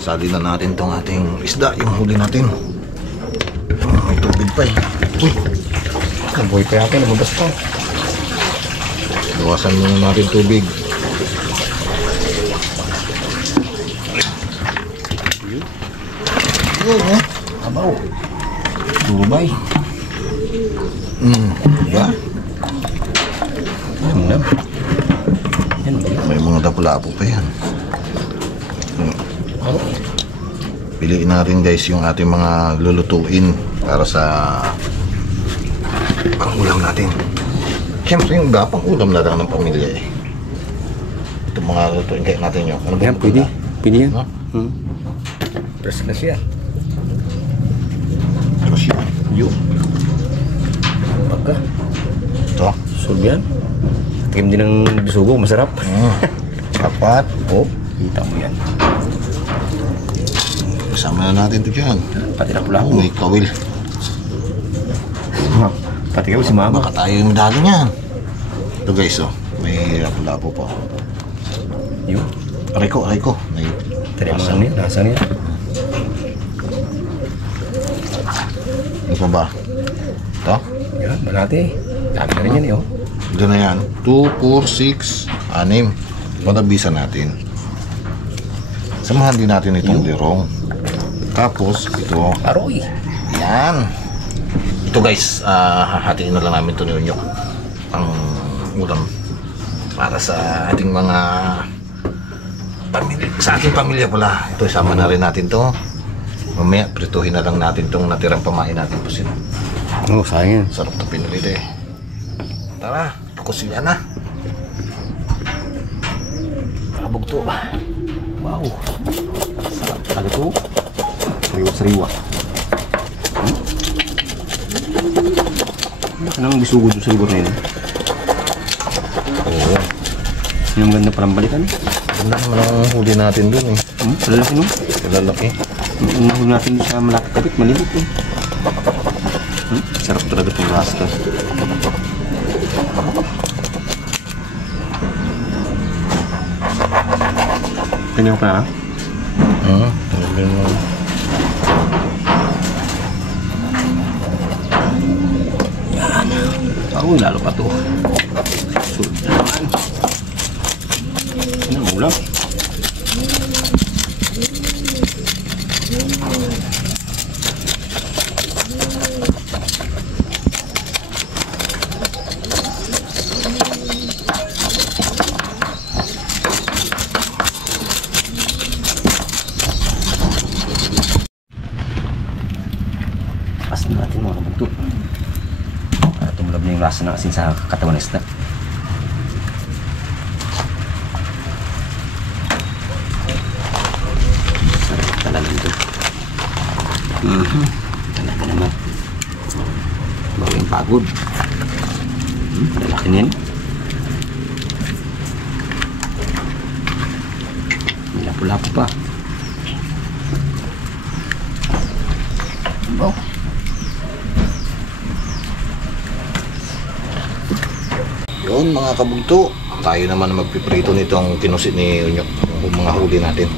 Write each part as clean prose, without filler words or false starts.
Sali na natin tong ating isda, yung huli natin. May tubig pa eh. Uy, nabuhay pa natin, lumabas pa. bawasan muna natin tubig. Yun, abaw. Durubay. Diba? Yan, May mga dapo-lapo pa yan. Piliin natin guys yung ating mga lulutuin para sa pang-ulam natin. Siyempre yung iba, pang-ulam na lang ng pamilya eh. Ito mga lutuin kaya natin yun. Ano ba yan, pwede. Pwede yan. No? Press na siya. Ano siya? Yun. Pagka. Ito. Solve yan. Tikim din ng bisugo, masarap. Dapat. Oh, kita mo yan. Kasama na natin ito dyan. Pati na pula Oh, may kawil. Pati kawil si mama. Baka tayo yung medali niyan. Ito guys, oh. May lapo-lapo pa. Yun. Aray ko. May Tari mo lang yan. Nasaan yan? ano pa ba? Ito? Yan, malati. Dami na rin yan eh, oh. Ito na yan. 2, 4, 6, 6. Panabisa natin. Samahan din natin itong lirong. Tapos, ito. Aroy. Yan. Ito guys, hahatiin na lang namin ito ni Unyok. Ang ulam. Para sa ating mga pamilya. Sa ating pamilya pala. Ito, isama na rin natin to. Mamaya, prituhin na lang natin itong natirang pamain natin po sila. Oh, sayang yan. Sarap na pinulit eh. Tara, pakusila na. Kabugto. Wow. Sarap talaga ito. Sariwa-sariwa. Ano ka nang bisugo doon sa lugar na yun? Oo. Yung ganda palang balikan. Ganda naman ang huli natin dun eh. Malalaki no? Lalaki. Ang huli natin doon sa malapit kapit, malilit eh. Sarap talaga itong rasta. Kanya ko pa na? Talaga mo. Oo, lalo pa ito. Sulit na naman. Ano ang ulam? Pasin natin mga kabugto. Tumulab na yung lasa ng asin sa katawan ng isda. Sarap talaga ito. Talaga naman. Bawing pagod. Malaki na yan. May lapo-lapo pa. Baw. Yun mga kabugto. Tayo naman magpiprito nitong kinusit ni Unyok. Yung mga huli natin.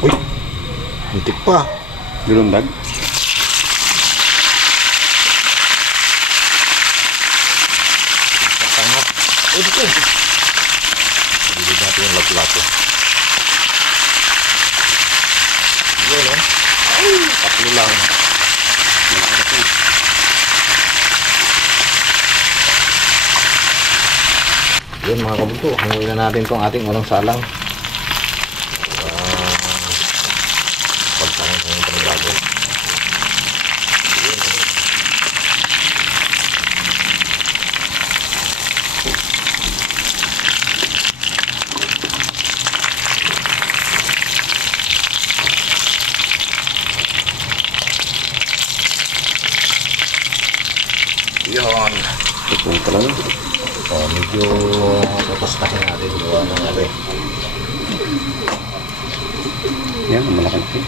Uy! Muntik pa. Dulundag. Tanga. Uy, dito. Hindi natin yung lapu-lapu. Yun, oh. Ay, tatlo lang. Yun mga kabugto, hanguin na natin itong ating walang salang. Pagsangan sa yung pangbago. Yun. Ito pa lang. Oh, medyo papastahin natin gawa ng natin. Yan, malaki ito.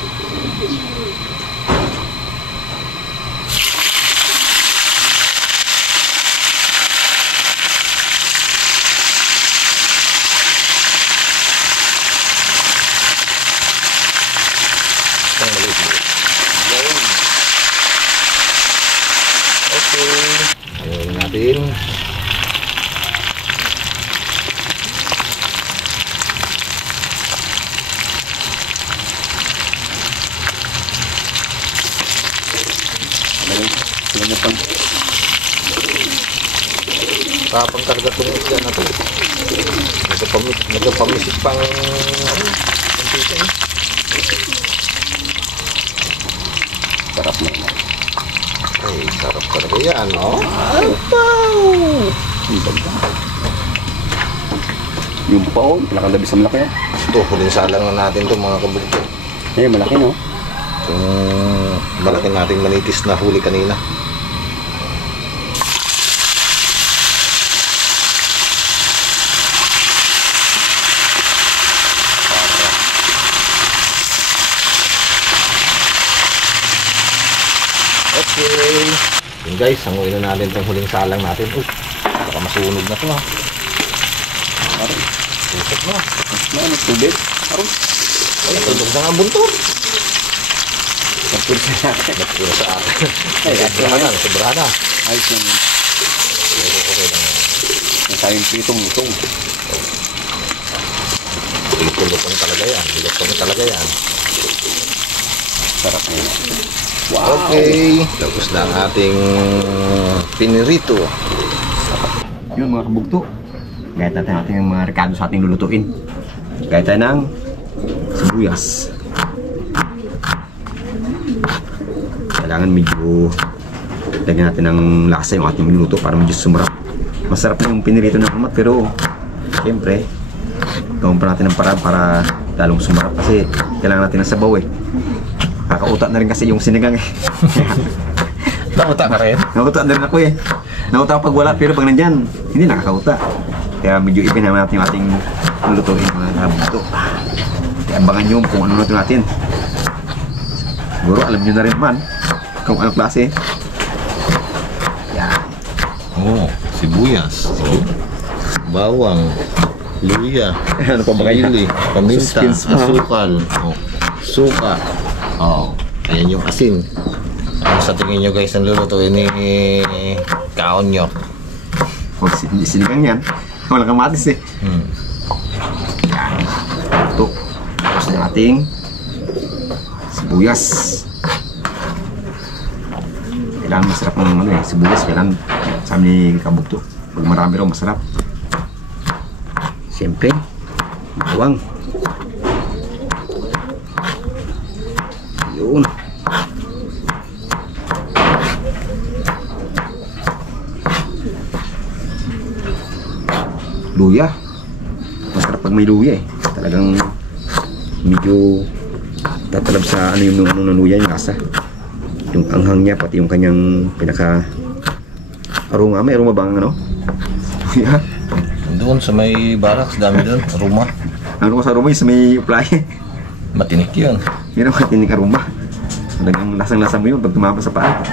Sila na pang. Tapang karga itong isda na ito. Nagpamisip pang ano, ang pita eh. Sarap na. Ay, sarap talaga yan, no? Yung paon, pinakalabi sa malaki. Ito, huling salang na natin ito mga kabugto. Eh, malaki no? Yung malaki nating manitis na huli kanina. Okay. Yun guys, hanguin na natin itong huling salang natin. Uy, baka masunog na ito ha. Aray, tusok na. Ano, tubig? Aron. Ay, tulog na nga ang buntot. Kapur sa natin. Nagpura sa akin. Ay, Sobrahan na, sobrahan na. Ayos yung Pero okay lang yan. nasayang pitong-utong. Lutong talaga yan. Lutong talaga yan. Sarap na yun. Wow! Okay. Tapos na ang ating pinirito. Yun mga kabugto. Gaya natin yung mga rekado sa ating lulutuin. Gaya tayo ng sibuyas. Kailangan medyo lagyan natin ng lasa yung ating luluto para medyo sumarap. Masarap na yung pinirito ng kamat pero siyempre gawin pa natin ng paraan para lalong sumarap kasi kailangan natin ng sabaw eh. Kakauta na rin kasi yung sinigang eh. Nauta ka rin? Nakauta na rin ako eh. Nakauta pag wala pero pag nandyan, hindi nakakauta. Kaya medyo ipin naman natin yung ating lulutuin mga kabugto. Kaya abangan nyo kung ano natin natin. Siguro alam nyo na rin man kung anong klase. Yan. Oo, sibuyas. Bawang. Luya. Ano pa ba kayo? Sili. Paminta. Suspense pa. Asukal. Oh, suka. Oh, ayan yung asin. Ano sa tingin nyo guys ang lulutuin ni Kaonyok? Huwag hindi sinigang yan. Walang kamatis eh. Yan. Ito. Tapos na yung ating sibuyas. Kailangan masarap ng ano eh. Sibuyas kailangan sa amin ni kabugto. Pag marami raw masarap. Siyempre, bawang. Yun. Luya. Masarap pag may luya eh. Talagang medyo tatalab sa ano yung ano ng luya, yung lasa. Yung anghang niya, pati yung kanyang pinaka aroma. May aroma ba ang ano? Luya. Doon sa may barracks, dami doon. Aroma. Ano ko sa aroma yung sa may apply. Matinik yun. Yun ang matinig aroma. Talagang lasang-lasa mo yun pag tumama sa paa.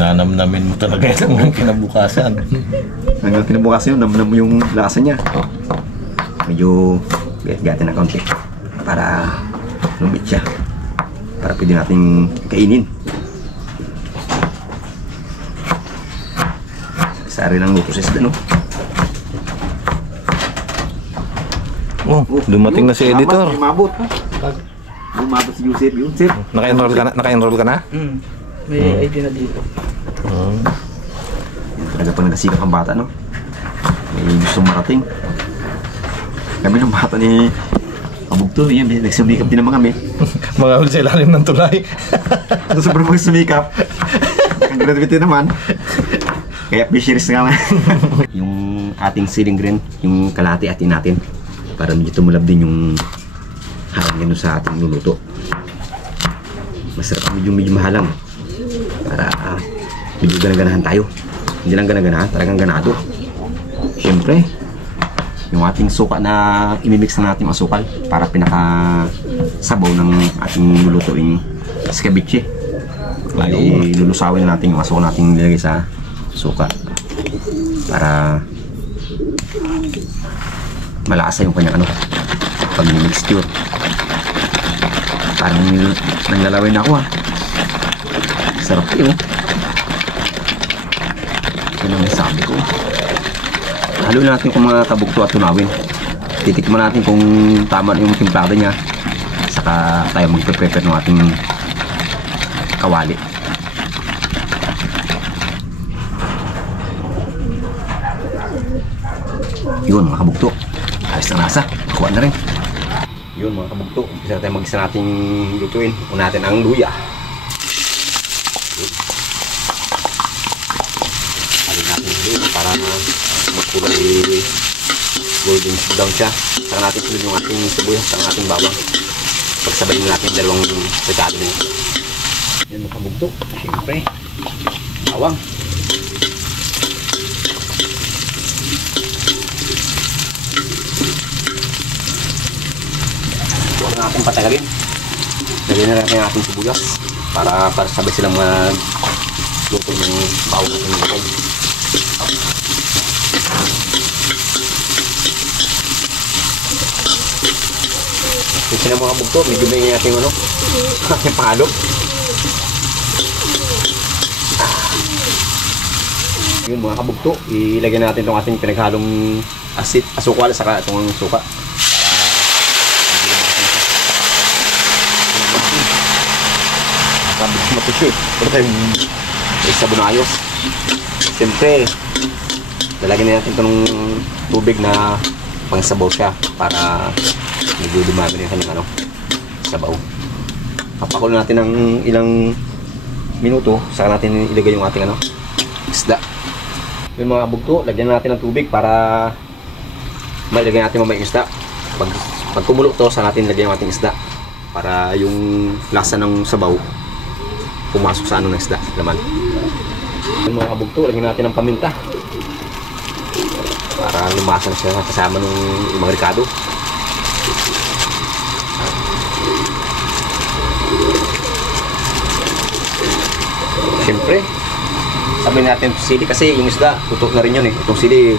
Nanamnamin mo talaga yun hanggang kinabukasan. Hanggang kinabukasan yun, namnam mo yung lasa niya. Medyo gat-gatin na kaunti para lumit siya. Para pwede nating kainin. Sari lang luto sa isda, no? Oh, dumating na si editor. Lumabot. Lumabot si Joseph. Joseph. Naka-enroll ka na? Naka-enroll ka na? May ID na dito. Talaga pang nagasikap ang bata, no? May gusto marating. Kami ng bata ni Kabugto, yan, nagsumikap din naman kami. Mga huli sa ilalim ng tulay. Ito sobrang mga sumikap. Ang graduate naman. Kaya fisheries nga. Yung ating ceiling green, yung kalahati atin natin. Para medyo tumulab din yung harang sa ating luluto. Masarap medyo mahalang. Para medyo ganaganahan tayo. Hindi lang ganaganahan, talagang ganado. Siyempre, yung ating suka na imimix na natin asukal para pinaka sabaw ng ating lulutuing ceviche. Bali, lulusawin na natin yung asukal natin nilagay sa suka para malasa yung kanyang ano pag mixture. Parang nanglalawin ako ha. Sarap yun. Yan ang sabi ko. Haluin natin kung mga kabugto at tunawin. Titikman natin kung tama yung timplada niya. Saka tayo magpe-prepare ng ating kawali. Yun mga kabugto. Ayos na nasa. Kuha na rin. Yun mga kabugto. Umpisa na tayo mag-isa nating lutuin. Una natin ang luya. Alin natin luya para magkulay golden brown siya. Saka natin sunod yung ating sibuyas sa ating bawang. Pagsabayin natin dalawang pagkado na yun. Yan mga kabugto. Siyempre. Bawang. Huwag natin patagalin. Lagyan na natin ang ating sibuyas para sabay silang magluto ng bawang natin natin. Kasi na mga kabugto, medyo may ating ating palo. Yun mga kabugto, ilagyan natin itong ating pinaghalong asukal saka itong suka. Para matusyo. Pero tayong sabon na ayos. Siyempre, lalagyan natin itong tubig na pangsabaw siya para medyo dumami na yung kanyang sabaw. Papakulo natin ng ilang minuto, saka natin ilagay yung ating isda. Yung mga bugto, lagyan natin ng tubig para mailagay natin mamaya yung isda. Pag kumulo to, saka natin lagyan yung ating isda para yung lasa ng sabaw pumasok sa ng isda, laman. Yung mga bugto, lagyan natin ng paminta para lumasan siya kasama ng mga ricado. Siyempre, sabihin natin sili kasi yung isda, tutok na rin yun eh. Itong sili,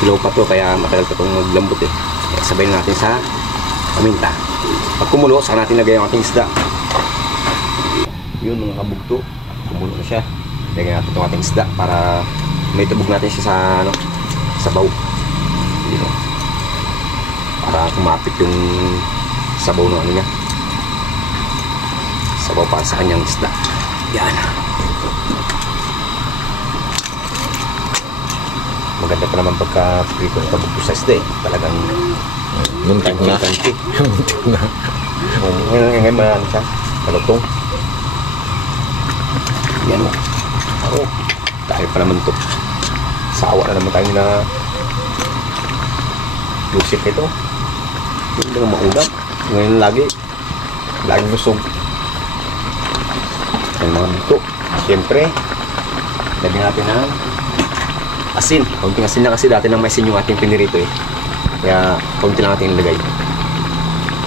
hilaw pa to kaya matagal pa itong maglambot eh. Kaya sabihin natin sa paminta. Pag kumulo, saka natin lagay yung ating isda. Yun mga kabugto, kumulo na siya. Lagay natin itong ating isda para may tubog natin siya sa sabaw. Yun, para kumapit yung sabaw na niya. Sabaw para sa kanyang isda. Yan. Maganda pa naman pagka-prito ng kabugto sa isda eh. Talagang Muntik na. Muntik na. Ngayon maano siya. Kalutong. Yan o. Oo. Tayo pa naman ito. Sawa na naman tayo na lusip ito. Hindi lang maulam. Ngayon laging busog. Yan mga buto. Siyempre, lagyan natin ng asin. Kaunting asin na kasi dati nang may asin yung ating pinirito eh. Kaya kaunti lang natin ilagay.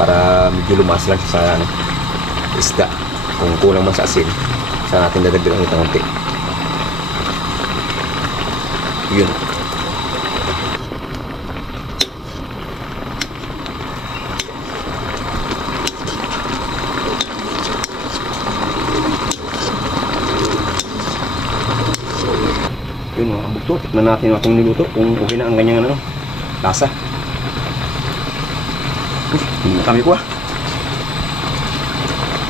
Para medyo lumas lang sa isda. Kung kulang man sa asin, saan natin dadagdagan ito kaunti. Yun. Yun mga kabugto, tikman natin yung ating niluto kung okay na ang ganyang lasa. Hindi na kami ko ah.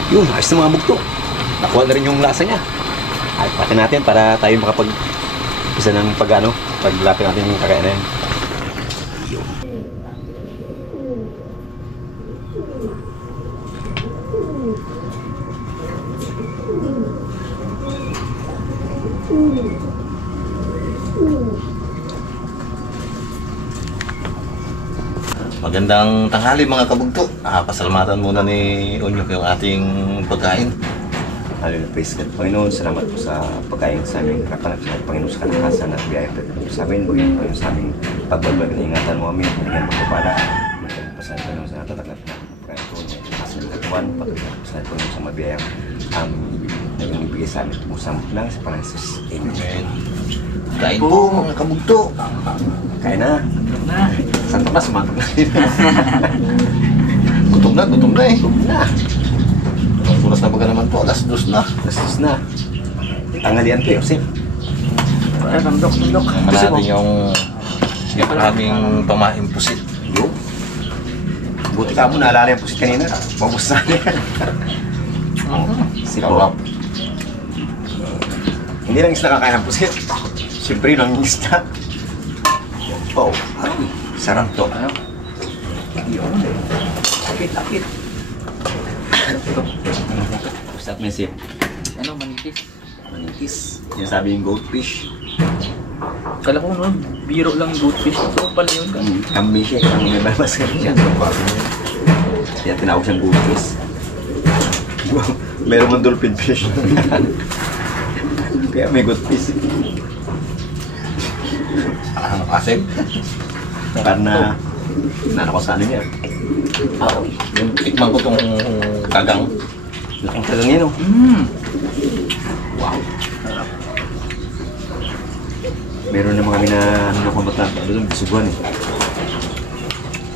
Yun, ayos na mga kabugto. Nakuha na rin yung lasa niya. Ay, pati natin para tayo makapag-isa ng paglapit natin yung kakainin. Yun. Magandang tanghali mga kabugto. Pasalamatan muna ni Unyok yung ating pagkain. Halo na praise God, Panginoon. Salamat po sa pagkain sa aming harapan at sa Panginoon sa kalakasan at biyaya po sa amin. Bugyan Panginoon sa aming pagbabag na ingatan mo kami. Bugyan pagpapala. Magandang pasalan Panginoon sa natataklat na pagkain po. Kasan ng katuan. Patuloy na pasalan Panginoon sa mabiyayang naging ibigay sa amin. Tubusang lang sa Panginoon Jesus. Amen. Kain po mga kabugto. Kain na. Saan pa sumatag na rin? Gutom na eh. Gutom na. Ang oras na baga naman po, alas 2 na. Gastos na. Tanghalian po, Joseph. Ay, tandok. Naman natin yung aming pamain pusit. Yo. Buti ka mo, naalala yung pusit kanina. Pabus na niya. Sarap. Hindi lang isla kakain ng pusit. Siyempre, lang isla. Oh, sarap to. Ano? Yun. Lapit. Stop mo sip. Ano, manipis? Manipis. Yan sabi yung goldfish. Kala ko no, biro lang goldfish. Ito pala yun. Kami siya. Ang may babas ka niya. Kaya tinawag siyang goldfish. Meron mong dolphin fish. Kaya may goldfish. Ano kasip? Karena ko sa ano niya. Yung tikman ko tong kagang. Laking tagang yun, oh. Wow. Meron naman kami na nakamot na doon, bisuguan eh.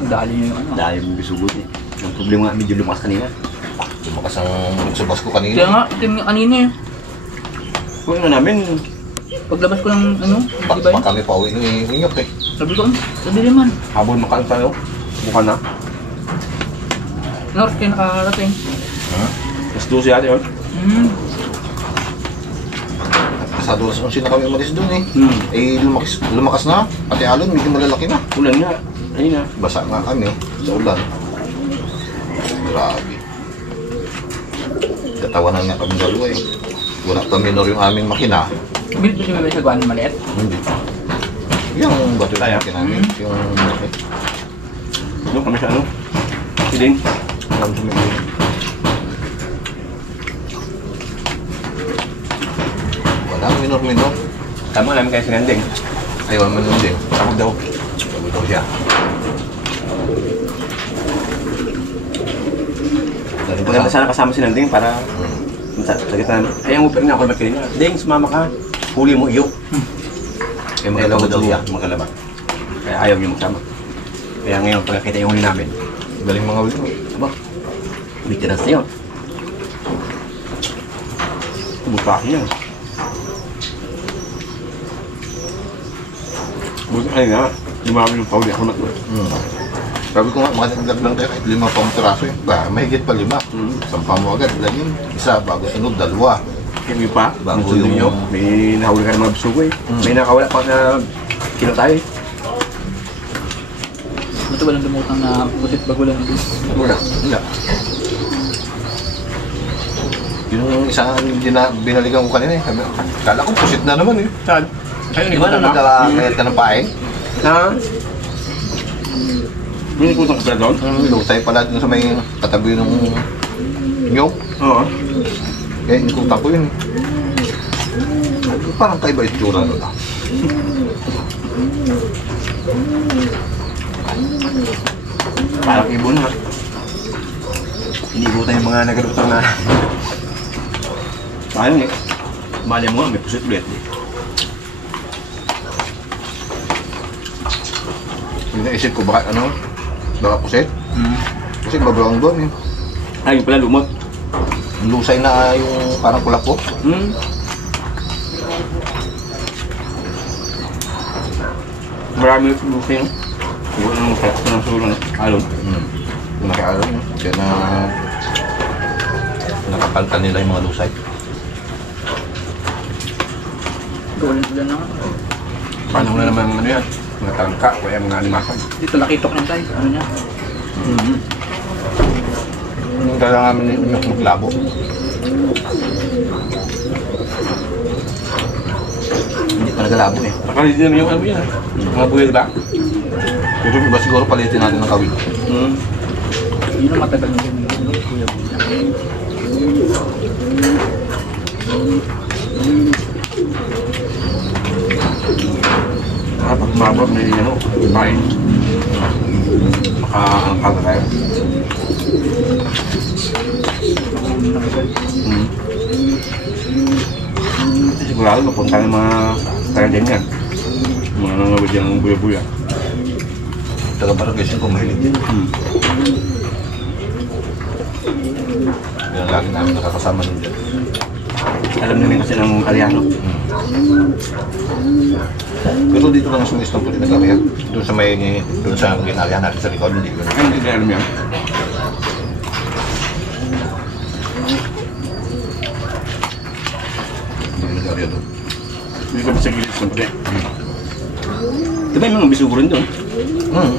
Ang dali nyo yung ano. Dahil yung bisugot eh. Ang problema nga, medyo lumakas kanina. Lumakas ang subas ko kanina. Kaya nga, itim yung kanina eh. Kung ano namin, Paglabas ko ng ano, di ba Pa yun? kami pa uwi ni Unyok eh. Sabi ko, sabi naman. habol makaan tayo. Buka na. North kayo nakarating. Mas 12 ate, oh. Pasado sa na kami umalis doon eh. Hmm. Eh lumakas na. Pati alon medyo malalaki na. Ulan nga. Ayun na. Basa nga kami sa ulan. Grabe. Katawanan nga kami dalawa eh. Wala pa minor yung aming makina. Bilit mo siya may sagwan maliit. Hindi. Yung bato yung Kaya? makina namin. Yung Doon kami sa ano? Siling. alam sa mga walang minor. Tama namin kayo sinanding. Ayaw man nun din. Sabog daw. Sabog daw siya. Dahil ba Maganda sana kasama si Nanding para sa gitna. Ay, ang upir nga ako naman kanina. Ding, sumama ka. Huli mo iyo. Kaya magalaw daw siya. Magalaba. Kaya ayaw niyo magsama. Kaya ngayon, pagkakita yung huli namin. galing mga ulo. Aba, bitiras na yun. Bumukha niya. Buti ay nga, lumami yung pauli ako na ito. Sabi ko nga, makatagdag lang tayo kahit 5 pang piraso eh. Mahigit pa 5. Sampa mo agad. Laging isa, bago sunod, 2. Kaya pa, Bago bago yung- nyo, may nahuli ka ng mga bisugo eh. May nakawala pa na kilo tayo eh. Ba't walang lumutang na putit bago lang ito? Wala. Wala. Yung isa binalikan ko kanina eh. Sabi, kala ko pusit na naman eh. Saan? Ayun, Di ba na nagkakayat ka ng paeng? Ha? Binikutan ka pala doon? Lutay pala dun sa may katabi ng nyog. Oo. Eh, ikutan ko yun. Parang kaiba yung tsura nun ah. Parang ibon ha. Inikutan yung mga nagalutang na. Sayang eh. Mali mo nga, may pusit ulit eh. Yung naisip ko, baka ano? Baka pusit? Kasi babawang doon eh. Ay, yung pala lumot. Lusay na yung parang kulak ko. Marami yung lusay no? Siguro nang kalak ko ng sulong alon. Kung nakialam yun. Kaya na nakapaltan nila yung mga lusay. Gawin sila na. Paano na naman ano yan? Mga tangka o yung mga animakan. Dito lakitok lang tayo. Ano niya? Yung dala namin yung maglabo. Hindi pa nagalabo eh. Nakaliti naman yung ano yan. Mga buhay ba? Pero iba siguro palitin natin ng kawin. Yun ang matagal na yung ano, kuya Buya. Pag mabot na yung ano, kain. Makaangkal na tayo. Sigurado mapunta ng mga taga dyan yan. Mga nangawid yan ng buya-buya. Taga barangay ko mahilig din. Yan lagi namin nakakasama nun dyan. Alam namin kasi ng Aliano. Pero dito lang sumistan ko din nag-area. Doon sa may, doon sa ginagawa natin sa likod, hindi ko na. Ay, hindi na alam yan. Hindi nag-area doon. Hindi kami sa gilid siyempre. Diba may mga bisugo rin doon. Hmm.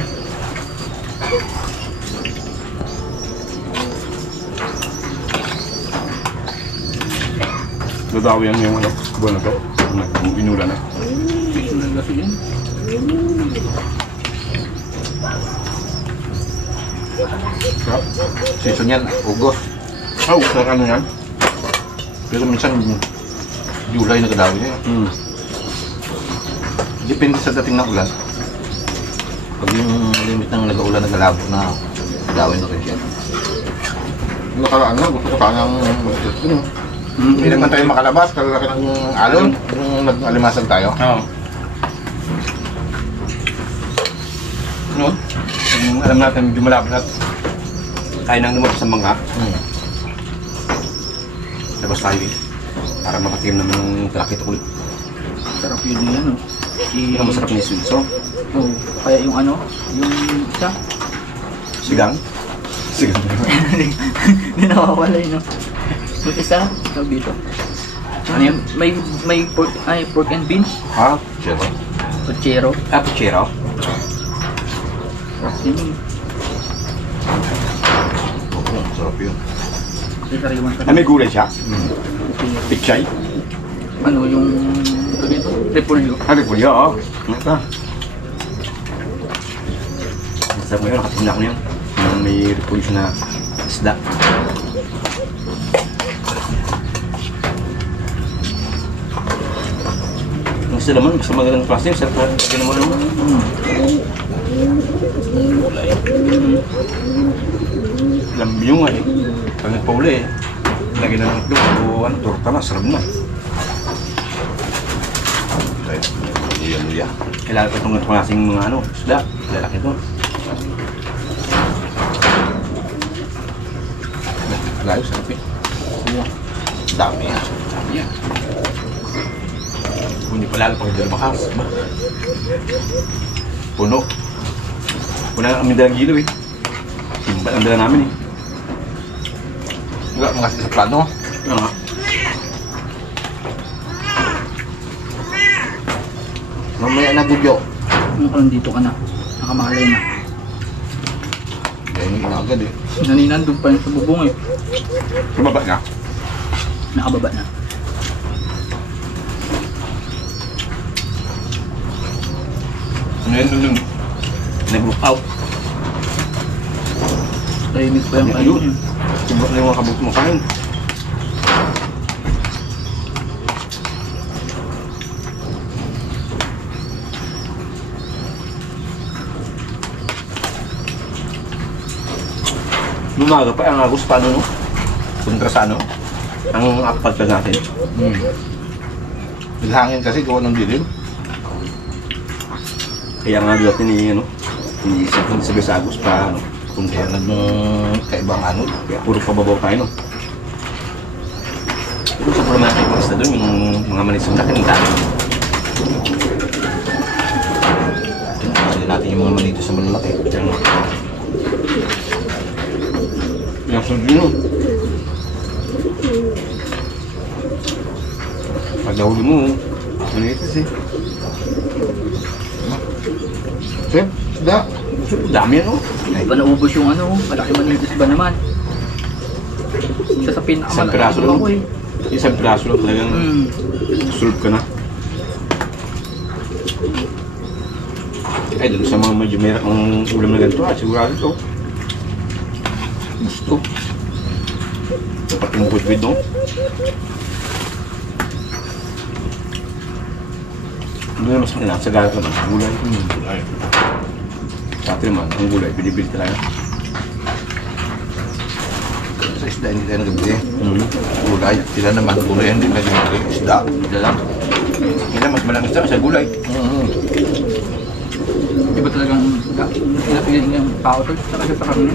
Dadawi yan yung ano, buwan na to. Inula na. Naglaso yan. Sarap. Season yan, August. Oh, sarap ano yan? Pero minsan, July nagadawi niya. Depende sa dating ng ulan. Pag yung limit ng nag-uulan, nagalabo na dawin na rin siya. Yung nakaraan na, gusto ko sanang mag-test yun. Hindi naman tayo makalabas, kalalaki ng alon. Yung nag-alimasan tayo. Oo. No? Kung alam natin, medyo malapit at kaya nang lumabas sa mga, labas tayo eh. Para makatim naman ng talakit ulit. Sarap yun yan, no? Ang masarap ni Swinso. Oh, kaya yung ano, yung isa, Sigang. Sigang. hindi nawawala yun, no? Yung isa, tawag dito. Ano yun? May pork and beans, Ha? Siya ba? pochero. Ah, puchero. Sarap yun. Oo, sarap yun. Sariwan ka Ah, may gulay siya. Pichay. Ano yung, tawag dito, repolyo. Ah, repolyo, oo. Ano ka? Masarap mo yun, nakatimla ko na yun. Yung may repolyo siya na isda. Ang isda naman, basta magandang klase, sarap na lagyan mo naman. Lambi yung nga eh. Pag nagpauli eh. Lagyan na ng itlog o ano, torta na, sarap na. Tayo, luya-luya. Kailangan pa itong klaseng mga ano, isda. Lalaki ito. Layo, sarap eh. Dami yan. Sabi yan. Kung hindi pa lalo pag hindi lumakas. Puno. Puno na kami dalang gilo eh. Timba ang dala namin eh. Wala mga sa plano. Ano nga? Mamaya na gudyo. Ano ka nandito ka na, nakamalay na. Kaya hindi na agad eh. Naninan doon pa yun sa bubong eh. Lumaba na. Nakababa na. Ano yun nung nag-book out. Tahimik pa yung Ayun. ayun. Subok na yung mga kabuk mo kain. Lumaga pa ang agos paano no? Kontra sa ano? Ang apad pa natin. Ilhangin kasi gawa ng dilim. Kaya nga dati ni ano, hindi sabi sa agos pa ano. Kaya nag-kaibang anod. Kaya puro pababaw tayo no. Pero sa problema natin yung isda doon, yung mga manisang laki ng dami. Kasi natin yung mga manito sa malalaki. Yung sunod yun. Pag nahuli mo, manitis eh. Chef, isda. Dami yan oh. Hindi pa naubos yung ano, malaki manitis ba naman? Isa sa Isang pinakamalaki piraso lang. ako eh. Isang piraso lang talagang solve ka na. Ay, doon sa mga medyo merak ang ulam na ganito sigurado ito. Gusto. Dapat yung budwid no? Ano na mas maganda sa galat naman, ang gulay. Sa atin naman, ang gulay, binibili talaga. Sa isda hindi tayo nagabili. Gulay. Sila naman gulay hindi na nagabili. Isda. Hindi lang. Hindi mas malang isda sa gulay. Iba talagang pinapigil yung tao to, talaga sa karne.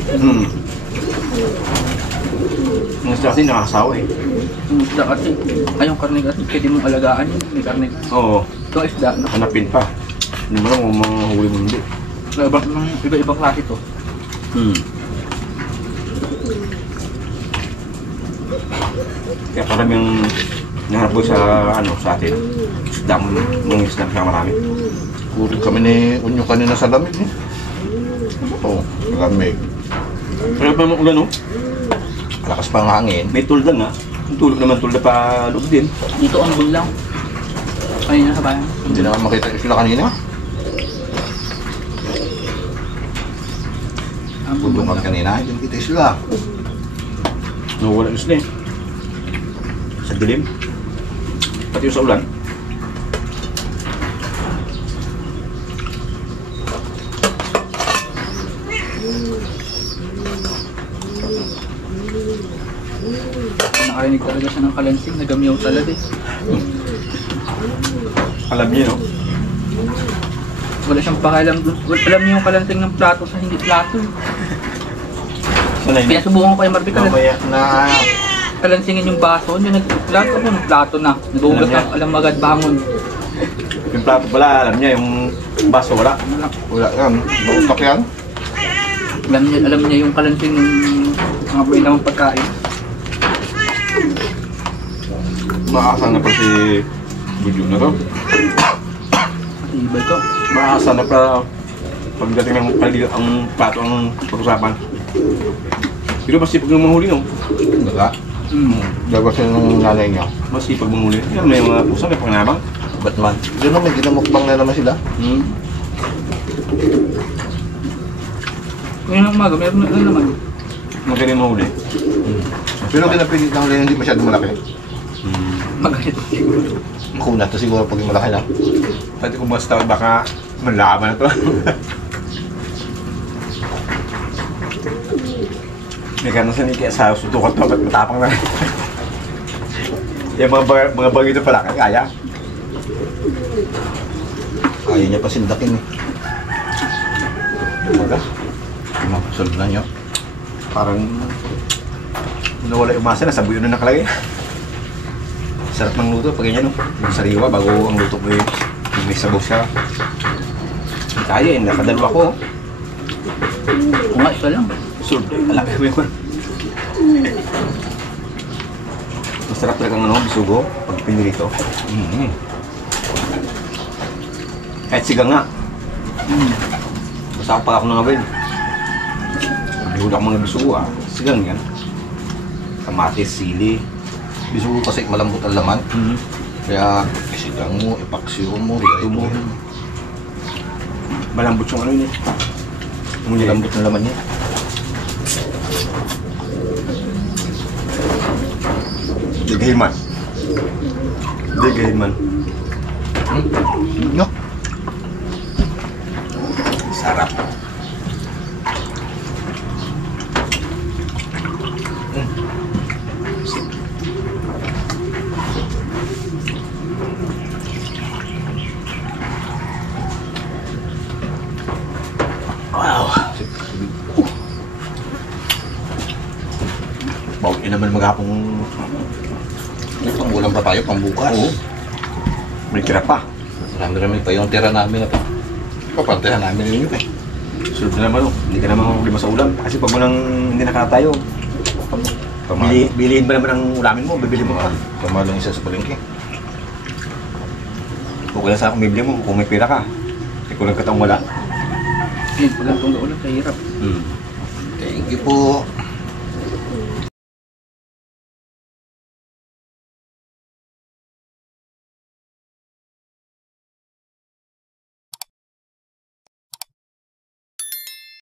Ang isda kasi nakakasawa eh. Yung isda kasi, ay yung karne kasi, pwede mong alagaan yun, may karne. Oo, Itong isda, hanapin pa. Hindi mo lang kung mga huli mo hindi. iba-ibang klase to. Kaya parang yung Nahanap ko sa, sa atin. Isda mo, mga isda na marami. Kurin kami ni Unyo kanina sa lamig eh. Oo, lamig. Pero pa mo ulan, no? Malakas pa ang hangin. May tulda nga. Ang tulog naman tulda pa loob din. Dito ang lang. Kanina sa bayan. Hindi na makita sila kanina. Ang Bundok kami kanina, hindi nakita sila. Nawala yung sila eh. Sa dilim. Pati yung sa ulan. Nakarinig talaga siya ng kalansing, nagamiyaw talaga eh. Alam niyo, no? Wala siyang pakialam dun. Alam niyo yung kalansing ng plato sa hindi plato eh. Sanay Kaya na. subukan ko kay Marvic Mamaya na kalansingin yung baso, yung nagplato ko, ng plato na. Nag-uugas Alam niya. na, alam agad bangon. Yung plato pala, alam niya, yung baso wala. wala yan. Bautak yan. Alam niya yung kalansing ng mga pinamang pagkain. Maasa na pa si Budyo na to. Matibay ko. Maasa na pa pagdating ng paliligo ang plato ang pag-usapan. Pero masipag ng mahuli, no? Wala. Mm. Dagwas yun ng nanay niya. Masipag manghuli. Yan, may mga pusa, may pangnabang. Batman. Doon may ginamukbang na naman sila. Ngayon ang umaga, meron na naman. Magaling mahuli. Pero pinapilit lang rin hindi masyado malaki. Magalit siguro. Makunat to siguro pag malaki na. Pati kung basta baka malaman na to. May kanon sa Niki sa sutukan to, ba't matapang na? Yung mga bagay ito pala, kaya. Ayaw niya pa sindakin eh. Baga, Masulod na niyo. parang nawala yung masa, nasa buyo na nakalagay. Sarap ng luto pag ganyan, no? Yung sariwa, bago ang luto ko yung may sabaw siya. Kaya eh, nakadalwa ko. Kung nga, isa lang. Surd, alaki mo yun. Masarap talaga ng bisugo pag pinirito. Kahit siga nga. Masaka pa ako ng abel. Bihula ko mga bisugo sigang yan. Kamatis, sili. Bisugo kasi malambot ang laman. Kaya isigang mo, ipaksiyo mo, rito mo. Malambot yung ano yun eh. Malambot ng laman niya. Digahin man. Digahin man. No? Sarap. Wow. Bawin naman maghapong pangulam pa tayo, pambukas. Oo. May tira pa. Marami pa yung tira namin na pa. Papantayan namin yun eh. Sunod na naman, oh. Hindi ka naman lima sa ulam. Kasi pag mo nang hindi nakatayo, bilihin ba naman ang ulamin mo, bibili mo pa. Pamalong isa sa palengke. Okay lang sa kung bibili mo, kung may pera ka. Eh kung nagkataong wala. Ngayon, pag ang ulan, kahirap. Thank you po.